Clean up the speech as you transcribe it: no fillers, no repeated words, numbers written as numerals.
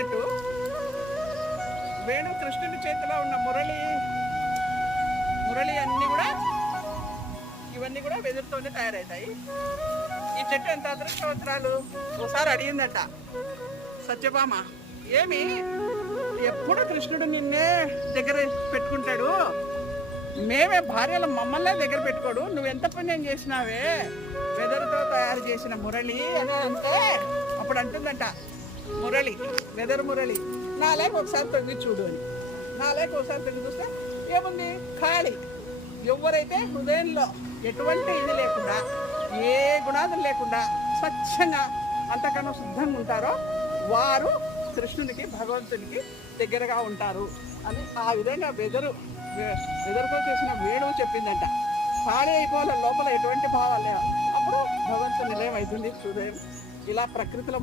చెట్టు. వేణు కృష్ణుని చేతిలో ఉన్న మురళి అన్నీ కూడా ఇవన్నీ కూడా వెదురుతోనే తయారవుతాయి. ఈ చెట్టు ఎంత అదృష్టవంతరాలు. ఒకసారి అడిగిందట సత్యభామ, ఏమి ఎప్పుడు కృష్ణుడు నిన్నే దగ్గర పెట్టుకుంటాడు, మేమే భార్యలు మమ్మల్నే దగ్గర పెట్టుకోడు, నువ్వెంత పుణ్యం చేసినావే వెదరుతో తయారు చేసిన మురళి అని అంటే, అప్పుడు అంటుందంట వెదరు మురళి నా లేక ఒకసారి తొంగి చూడు అని. నా లేక ఒకసారి తొంగి చూస్తే ఏముంది, ఖాళీ. ఎవరైతే హృదయంలో ఎటువంటి ఇది లేకుండా, ఏ గుణాదులు లేకుండా స్వచ్ఛంగా అంతకన్నా శుద్ధంగా ఉంటారో వారు కృష్ణునికి భగవంతునికి దగ్గరగా ఉంటారు అని ఆ విధంగా వెదరుతో చేసిన వేణువు చెప్పిందంట. ఖాళీ అయిపోవాలి, లోపల ఎటువంటి భావాలు లేవు, అప్పుడు భగవంతుని నిలయం అవుతుంది హృదయం. ఇలా ప్రకృతిలో